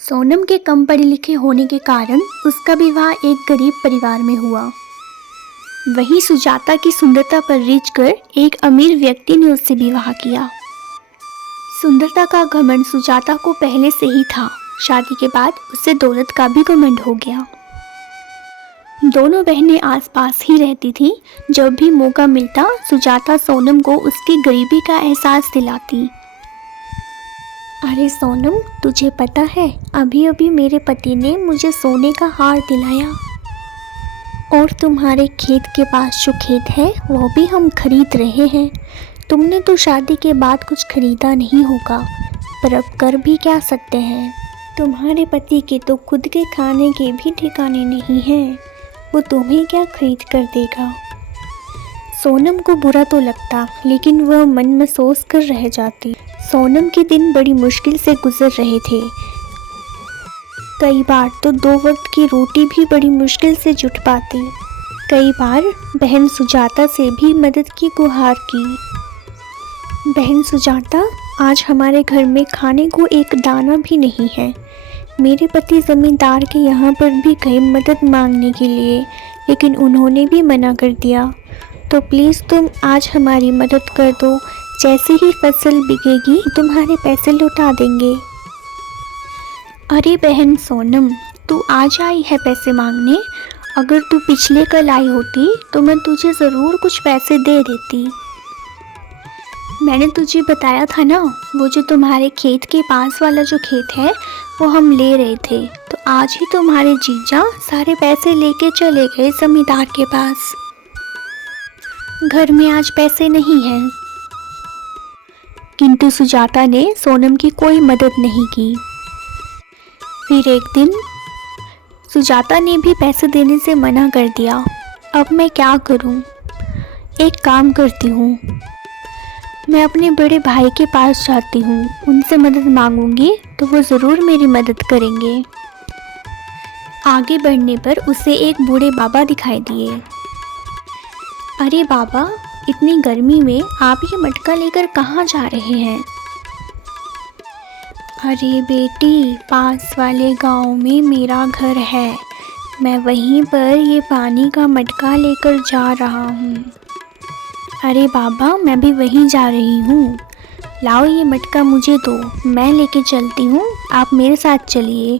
सोनम के कम पढ़े लिखे होने के कारण उसका विवाह एक गरीब परिवार में हुआ। वहीं सुजाता की सुंदरता पर रीझ कर एक अमीर व्यक्ति ने उससे विवाह किया। सुंदरता का घमंड सुजाता को पहले से ही था। शादी के बाद उसे दौलत का भी घमंड हो गया। दोनों बहनें आसपास ही रहती थीं। जब भी मौका मिलता सुजाता सोनम को उसकी गरीबी का एहसास दिलाती। अरे सोनम, तुझे पता है अभी अभी मेरे पति ने मुझे सोने का हार दिलाया और तुम्हारे खेत के पास जो खेत है वो भी हम खरीद रहे हैं। तुमने तो शादी के बाद कुछ खरीदा नहीं होगा, पर अब कर भी क्या सकते हैं। तुम्हारे पति के तो खुद के खाने के भी ठिकाने नहीं हैं, वो तुम्हें क्या खरीद कर देगा। सोनम को बुरा तो लगता, लेकिन वह मन में सोच कर रह जाती। सोनम के दिन बड़ी मुश्किल से गुजर रहे थे। कई बार तो 2 वक्त की रोटी भी बड़ी मुश्किल से जुट पाती। कई बार बहन सुजाता से भी मदद की गुहार की। बहन सुजाता, आज हमारे घर में खाने को एक दाना भी नहीं है। मेरे पति जमींदार के यहाँ पर भी गए मदद मांगने के लिए, लेकिन उन्होंने भी मना कर दिया। तो प्लीज़ तुम आज हमारी मदद कर दो। जैसे ही फसल बिकेगी तुम्हारे पैसे लौटा देंगे। अरे बहन सोनम, तू आज आई है पैसे मांगने? अगर तू पिछले कल आई होती तो मैं तुझे ज़रूर कुछ पैसे दे देती। मैंने तुझे बताया था ना, वो जो तुम्हारे खेत के पास वाला जो खेत है वो हम ले रहे थे, तो आज ही तुम्हारे जीजा सारे पैसे लेके चले गए जमींदार के पास। घर में आज पैसे नहीं हैं। किंतु सुजाता ने सोनम की कोई मदद नहीं की। फिर एक दिन सुजाता ने भी पैसे देने से मना कर दिया। अब मैं क्या करूं? एक काम करती हूं, मैं अपने बड़े भाई के पास जाती हूं, उनसे मदद मांगूंगी तो वो ज़रूर मेरी मदद करेंगे। आगे बढ़ने पर उसे एक बूढ़े बाबा दिखाई दिए। अरे बाबा, इतनी गर्मी में आप ये मटका लेकर कहाँ जा रहे हैं? अरे बेटी, पास वाले गांव में मेरा घर है, मैं वहीं पर ये पानी का मटका लेकर जा रहा हूँ। अरे बाबा, मैं भी वहीं जा रही हूँ। लाओ ये मटका मुझे दो, मैं लेके चलती हूँ, आप मेरे साथ चलिए।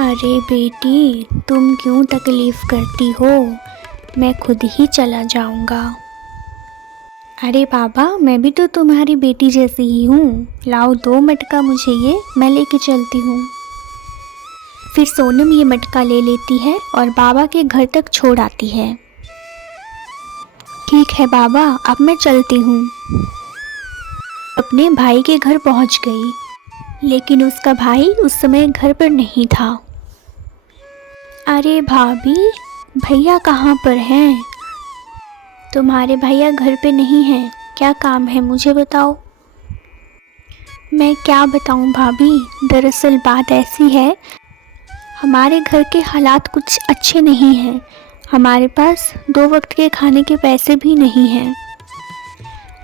अरे बेटी, तुम क्यों तकलीफ़ करती हो, मैं खुद ही चला जाऊंगा। अरे बाबा, मैं भी तो तुम्हारी बेटी जैसी ही हूँ, लाओ दो मटका मुझे ये, मैं लेके चलती हूँ। फिर सोनम ये मटका ले लेती है और बाबा के घर तक छोड़ आती है। ठीक है बाबा, अब मैं चलती हूँ। अपने भाई के घर पहुँच गई, लेकिन उसका भाई उस समय घर पर नहीं था। अरे भाभी, भैया कहाँ पर हैं? तुम्हारे भैया घर पे नहीं हैं, क्या काम है मुझे बताओ। मैं क्या बताऊं भाभी, दरअसल बात ऐसी है, हमारे घर के हालात कुछ अच्छे नहीं हैं। हमारे पास 2 वक्त के खाने के पैसे भी नहीं हैं।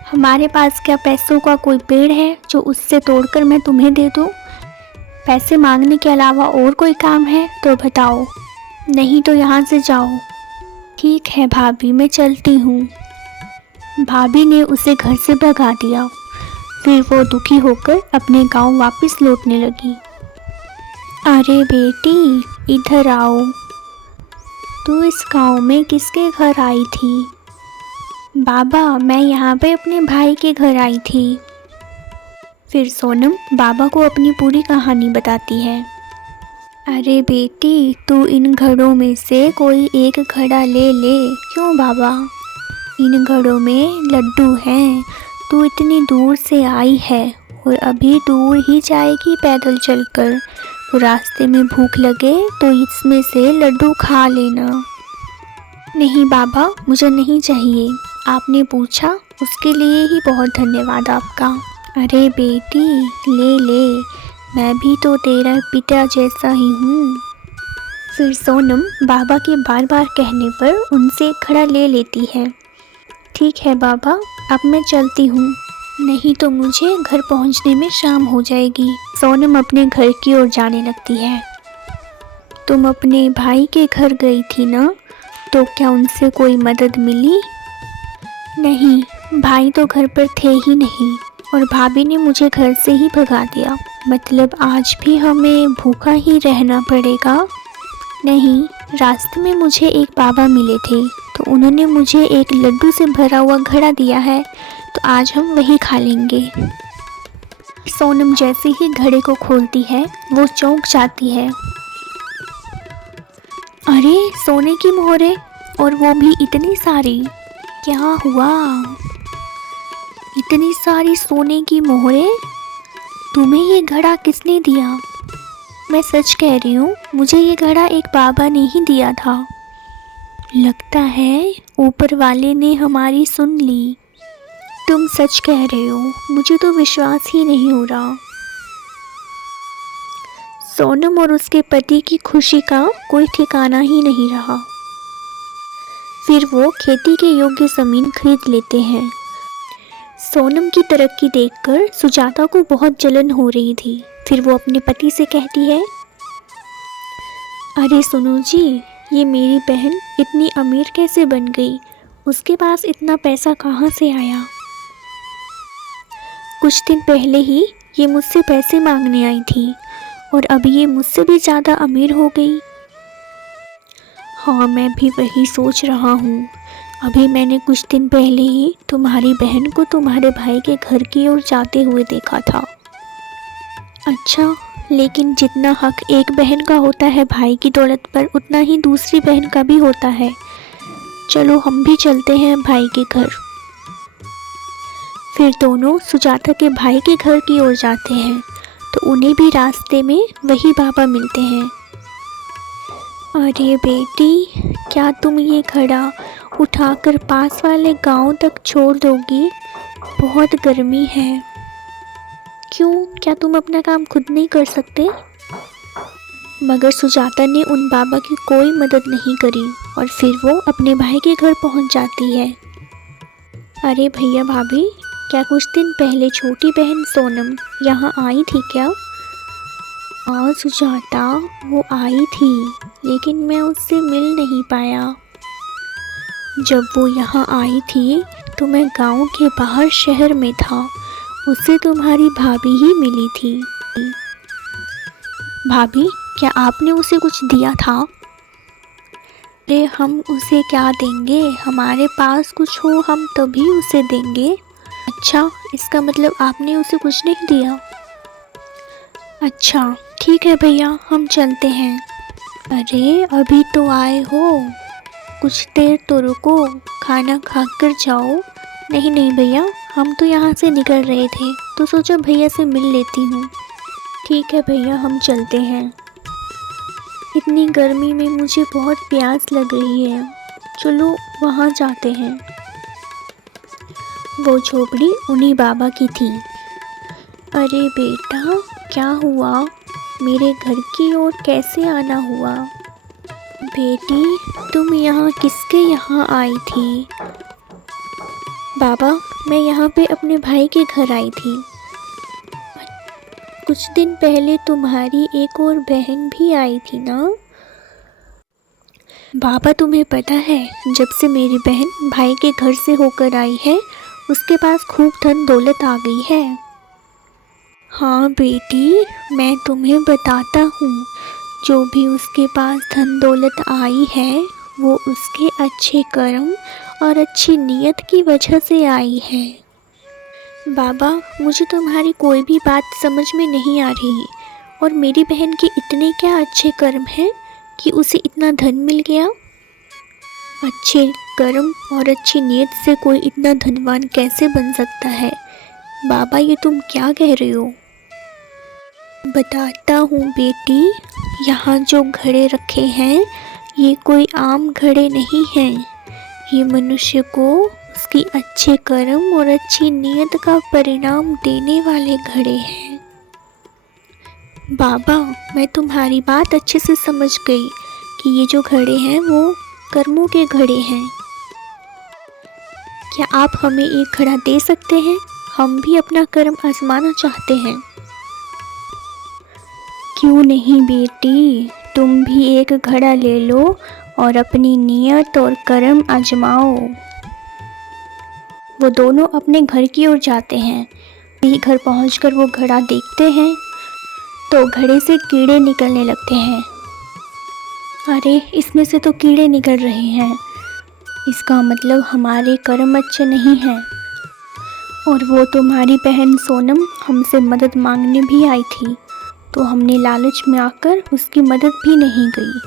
हमारे पास क्या पैसों का कोई पेड़ है जो उससे तोड़कर मैं तुम्हें दे दूं? पैसे मांगने के अलावा और कोई काम है तो बताओ, नहीं तो यहाँ से जाओ। ठीक है भाभी, मैं चलती हूँ। भाभी ने उसे घर से भगा दिया। फिर वो दुखी होकर अपने गांव वापस लौटने लगी। अरे बेटी, इधर आओ। तू इस गांव में किसके घर आई थी? बाबा, मैं यहाँ पे अपने भाई के घर आई थी। फिर सोनम बाबा को अपनी पूरी कहानी बताती है। अरे बेटी, तू इन घड़ों में से कोई एक घड़ा ले ले। क्यों बाबा? इन घड़ों में लड्डू हैं। तू इतनी दूर से आई है और अभी दूर ही जाएगी पैदल चलकर, तो रास्ते में भूख लगे तो इसमें से लड्डू खा लेना। नहीं बाबा, मुझे नहीं चाहिए। आपने पूछा उसके लिए ही बहुत धन्यवाद आपका। अरे बेटी, ले ले, मैं भी तो तेरा पिता जैसा ही हूँ। फिर सोनम बाबा के बार बार कहने पर उनसे खड़ा ले लेती है। ठीक है बाबा, अब मैं चलती हूँ। नहीं तो मुझे घर पहुंचने में शाम हो जाएगी। सोनम अपने घर की ओर जाने लगती है। तुम अपने भाई के घर गई थी ना, तो क्या उनसे कोई मदद मिली? नहीं, भाई तो घर पर थे ही नहीं और भाभी ने मुझे घर से ही भगा दिया। मतलब आज भी हमें भूखा ही रहना पड़ेगा? नहीं, रास्ते में मुझे एक बाबा मिले थे, तो उन्होंने मुझे एक लड्डू से भरा हुआ घड़ा दिया है, तो आज हम वही खा लेंगे। सोनम जैसे ही घड़े को खोलती है वो चौंक जाती है। अरे सोने की मोहरें, और वो भी इतनी सारी! क्या हुआ? इतनी सारी सोने की मोहरें? तुम्हें ये घड़ा किसने दिया? मैं सच कह रही हूँ, मुझे ये घड़ा एक बाबा ने ही दिया था। लगता है ऊपर वाले ने हमारी सुन ली। तुम सच कह रहे हो? मुझे तो विश्वास ही नहीं हो रहा। सोनम और उसके पति की खुशी का कोई ठिकाना ही नहीं रहा। फिर वो खेती के योग्य ज़मीन खरीद लेते हैं। सोनम की तरक्की देखकर सुजाता को बहुत जलन हो रही थी। फिर वो अपने पति से कहती है, अरे सुनो जी, ये मेरी बहन इतनी अमीर कैसे बन गई? उसके पास इतना पैसा कहाँ से आया? कुछ दिन पहले ही ये मुझसे पैसे मांगने आई थी और अभी ये मुझसे भी ज़्यादा अमीर हो गई। हाँ, मैं भी वही सोच रहा हूँ। अभी मैंने कुछ दिन पहले ही तुम्हारी बहन को तुम्हारे भाई के घर की ओर जाते हुए देखा था। अच्छा, लेकिन जितना हक एक बहन का होता है भाई की दौलत पर, उतना ही दूसरी बहन का भी होता है। चलो हम भी चलते हैं भाई के घर। फिर दोनों सुजाता के भाई के घर की ओर जाते हैं, तो उन्हें भी रास्ते में वही बाबा मिलते हैं। अरे बेटी, क्या तुम ये घड़ा उठाकर पास वाले गांव तक छोड़ दोगी? बहुत गर्मी है। क्यों, क्या तुम अपना काम खुद नहीं कर सकते? मगर सुजाता ने उन बाबा की कोई मदद नहीं करी और फिर वो अपने भाई के घर पहुंच जाती है। अरे भैया भाभी, क्या कुछ दिन पहले छोटी बहन सोनम यहाँ आई थी क्या? हाँ सुजाता, वो आई थी, लेकिन मैं उससे मिल नहीं पाया। जब वो यहाँ आई थी तो मैं गांव के बाहर शहर में था। उससे तुम्हारी भाभी ही मिली थी। भाभी, क्या आपने उसे कुछ दिया था? अरे हम उसे क्या देंगे, हमारे पास कुछ हो हम तभी उसे देंगे। अच्छा, इसका मतलब आपने उसे कुछ नहीं दिया? अच्छा ठीक है भैया, हम चलते हैं। अरे अभी तो आए हो, कुछ देर तो रुको, खाना खाकर जाओ। नहीं नहीं भैया, हम तो यहाँ से निकल रहे थे, तो सोचा भैया से मिल लेती हूँ। ठीक है भैया, हम चलते हैं। इतनी गर्मी में मुझे बहुत प्यास लग रही है, चलो वहाँ जाते हैं। वो झोपड़ी उन्हीं बाबा की थी। अरे बेटा, क्या हुआ? मेरे घर की ओर कैसे आना हुआ? बेटी, तुम यहाँ किसके यहाँ आई थी? बाबा, मैं यहाँ पे अपने भाई के घर आई थी। कुछ दिन पहले तुम्हारी एक और बहन भी आई थी ना? बाबा, तुम्हें पता है, जब से मेरी बहन भाई के घर से होकर आई है, उसके पास खूब धन दौलत आ गई है। हाँ बेटी, मैं तुम्हें बताता हूँ, जो भी उसके पास धन दौलत आई है वो उसके अच्छे कर्म और अच्छी नीयत की वजह से आई है। बाबा, मुझे तुम्हारी कोई भी बात समझ में नहीं आ रही, और मेरी बहन के इतने क्या अच्छे कर्म हैं कि उसे इतना धन मिल गया? अच्छे कर्म और अच्छी नीयत से कोई इतना धनवान कैसे बन सकता है? बाबा, ये तुम क्या कह रहे हो? बताता हूँ बेटी, यहाँ जो घड़े रखे हैं ये कोई आम घड़े नहीं हैं। ये मनुष्य को उसकी अच्छे कर्म और अच्छी नीयत का परिणाम देने वाले घड़े हैं। बाबा, मैं तुम्हारी बात अच्छे से समझ गई कि ये जो घड़े हैं वो कर्मों के घड़े हैं। क्या आप हमें एक घड़ा दे सकते हैं? हम भी अपना कर्म आजमाना चाहते हैं। क्यों नहीं बेटी, तुम भी एक घड़ा ले लो और अपनी नीयत और कर्म आजमाओ। वो दोनों अपने घर की ओर जाते हैं। भी घर पहुंचकर वो घड़ा देखते हैं तो घड़े से कीड़े निकलने लगते हैं। अरे, इसमें से तो कीड़े निकल रहे हैं, इसका मतलब हमारे कर्म अच्छे नहीं हैं। और वो तुम्हारी बहन सोनम हमसे मदद मांगने भी आई थी, तो हमने लालच में आकर उसकी मदद भी नहीं गई।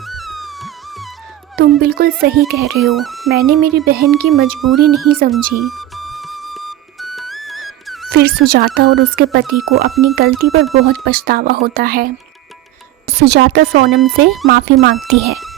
तुम बिल्कुल सही कह रहे हो, मैंने मेरी बहन की मजबूरी नहीं समझी। फिर सुजाता और उसके पति को अपनी गलती पर बहुत पछतावा होता है। सुजाता सोनम से माफ़ी मांगती है।